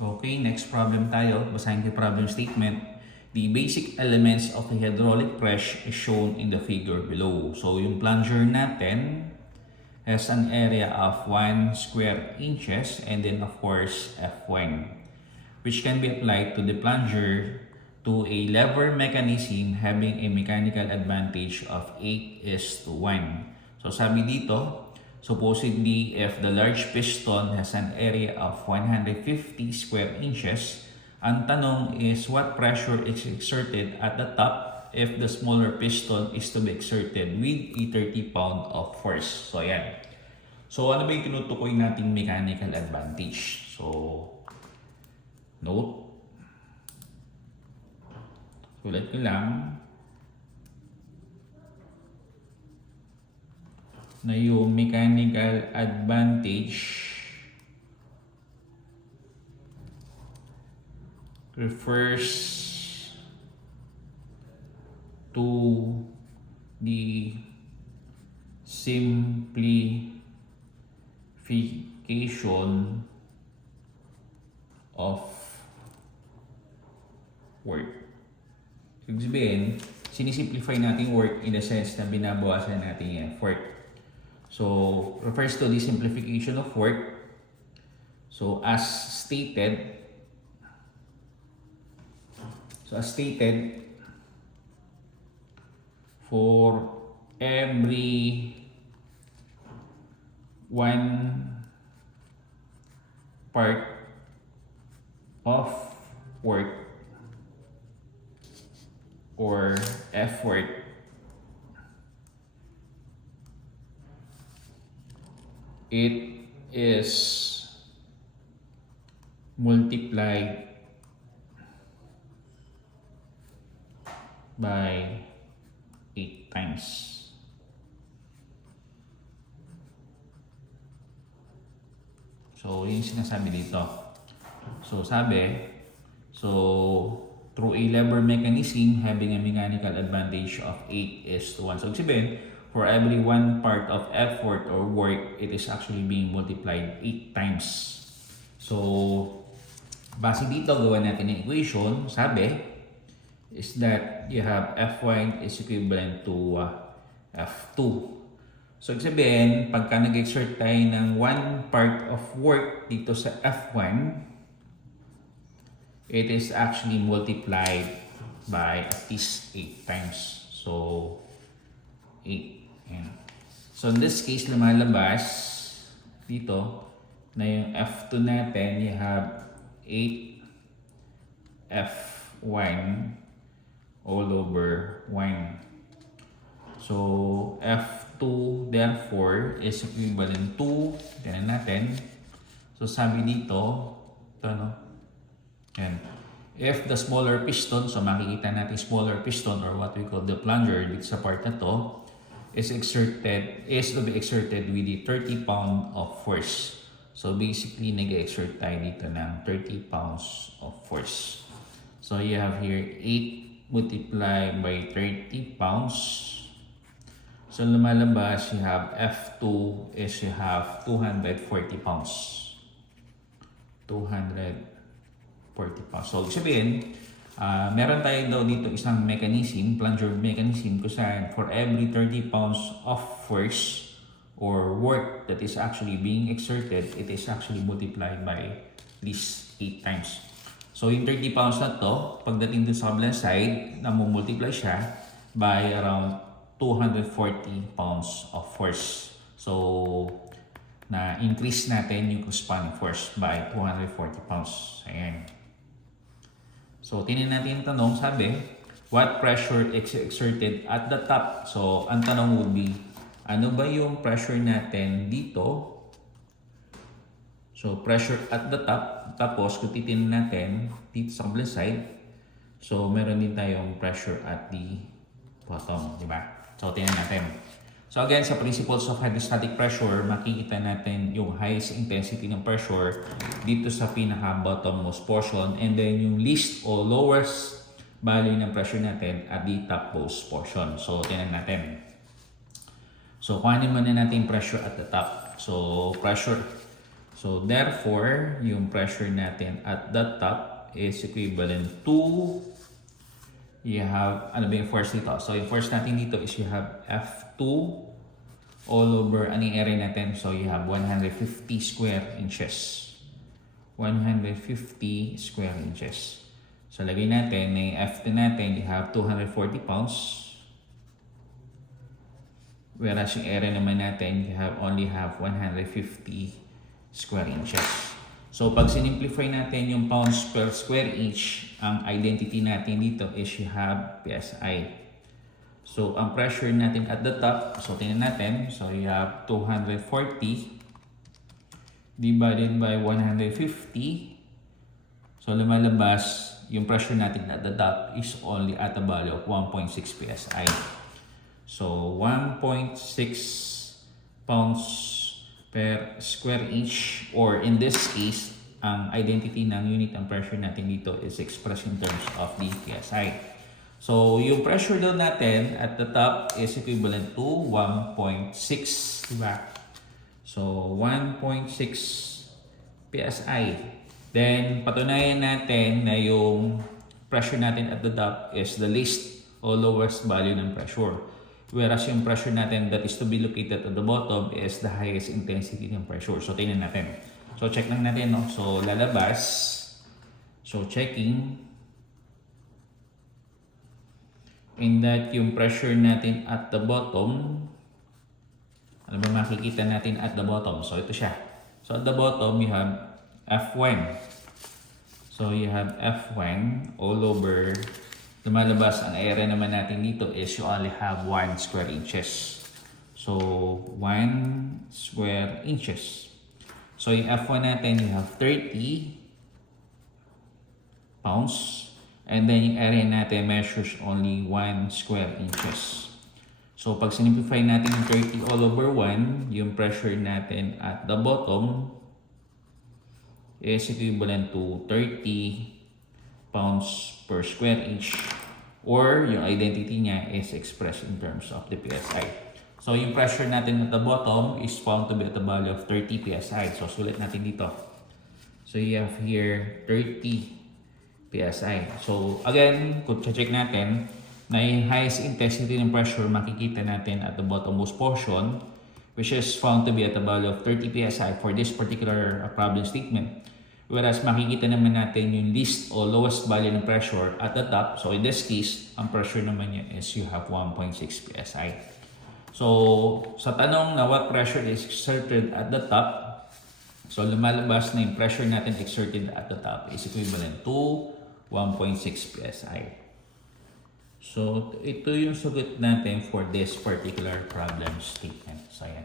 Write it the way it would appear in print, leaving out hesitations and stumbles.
Okay, next problem tayo. Basahin ko yung problem statement. The basic elements of the hydraulic press is shown in the figure below. So, yung plunger natin has an area of 1 square inches and then of course F1, which can be applied to the plunger to a lever mechanism having a mechanical advantage of 8:1. So sabi dito, supposedly if the large piston has an area of 150 square inches, ang tanong is what pressure is exerted at the top if the smaller piston is to be exerted with a 30 pound of force. So yan. So ano ba yung tinutukoy nating mechanical advantage? So note, sulat ko lang na yung mechanical advantage refers to the simplification of work. Ibig sabihin, sinisimplify natin work in the sense na binabawasan natin yung effort. So, refers to the simplification of work. So, as stated, for every 1 part of work or effort, it is multiplied by 8 times. So, yun yung sinasabi dito. So, through a lever mechanism having a mechanical advantage of 8:1. So, sabihin, for every 1 part of effort or work, it is actually being multiplied 8 times. So, base dito, gawa natin yung equation. Sabi, is that you have F1 is equivalent to F2. So, sabihin, pagka nag-exert tayo ng 1 part of work dito sa F1, it is actually multiplied by at least 8 times. So, 8. Ayan. So, in this case, lumalabas dito na yung F2 natin, you have 8 F1 all over 1. So, F2 therefore is equivalent to, tignan natin. So, sabi dito, ito ano, and if the smaller piston, so makikita natin smaller piston or what we call the plunger dito sa part na to, is to be exerted with the 30 pound of force. So, basically, nag-exert tayo dito ng 30 pounds of force. So, you have here 8 multiplied by 30 pounds. So, lumalabas, you have F2 is you have 240 pounds. 240 pounds. So, sabihin, meron tayo daw dito isang mechanism, plunger mechanism, kung saan for every 30 pounds of force or work that is actually being exerted, it is actually multiplied by at least 8 times. So, yung 30 pounds na to, pagdating dun sa kabilang side, namumultiply siya by around 240 pounds of force. So, na-increase natin yung corresponding force by 240 pounds. Ayan. So, tingnan natin yung tanong. Sabi, what pressure is exerted at the top? So, ang tanong would be, ano ba yung pressure natin dito? So, pressure at the top. Tapos, kung titingnan natin dito sa kabilang side, so, meron din tayong pressure at the bottom. Diba? So, tingnan natin. So, again, sa principles of hydrostatic pressure, makikita natin yung highest intensity ng pressure dito sa pinaka-bottommost portion and then yung least o lowest value ng pressure natin at the topmost portion. So, tingnan natin. So, kuhanin muna natin pressure at the top. So, So therefore, yung pressure natin at the top is equivalent to, you have, ano ba yung force dito? So yung force natin dito is you have F2 all over, ano yung area natin? So you have 150 square inches. 150 square inches. So lagay natin, na yung F2 natin, you have 240 pounds. Whereas yung area naman natin, you only have 150 square inches. So pag sinimplify natin yung pounds per square inch, ang identity natin dito is you have PSI. So ang pressure natin at the top, so tingnan natin, so you have 240 divided by 150. So lumalabas, yung pressure natin at the top is only at a value of 1.6 PSI. So 1.6 pounds per square inch, or in this case, ang identity ng unit ng pressure natin dito is expressed in terms of the PSI. So yung pressure daw natin at the top is equivalent to 1.6, diba? So 1.6 PSI. Then patunayan natin na yung pressure natin at the top is the least or lowest value ng pressure. Whereas yung pressure natin that is to be located at the bottom is the highest intensity ng pressure. So tingnan natin. So check lang natin, no? So lalabas. So checking. In that yung pressure natin at the bottom, ano ba makikita natin at the bottom? So ito siya. So at the bottom you have F1. So you have F1 all over. Lumalabas ang area naman natin dito is you only have 1 square inches. So 1 square inches. So yung F1 natin you have 30 pounds. And then yung area natin measures only 1 square inches. So pag sinimplify natin yung 30 all over 1, yung pressure natin at the bottom is equivalent to 30 pounds per square inch, or yung identity niya is expressed in terms of the PSI. So yung pressure natin at the bottom is found to be at the value of 30 PSI. So sulit natin dito. So you have here 30 PSI. So again, kung check natin na yung highest intensity ng pressure makikita natin at the bottommost portion, which is found to be at the value of 30 PSI for this particular problem statement. Whereas makikita naman natin yung least o lowest value ng pressure at the top. So in this case, ang pressure naman niya is you have 1.6 PSI. So sa tanong na what pressure is exerted at the top, so lumalabas na yung pressure natin exerted at the top is equivalent to 1.6 PSI. So ito yung sagot natin for this particular problem statement. So ayan.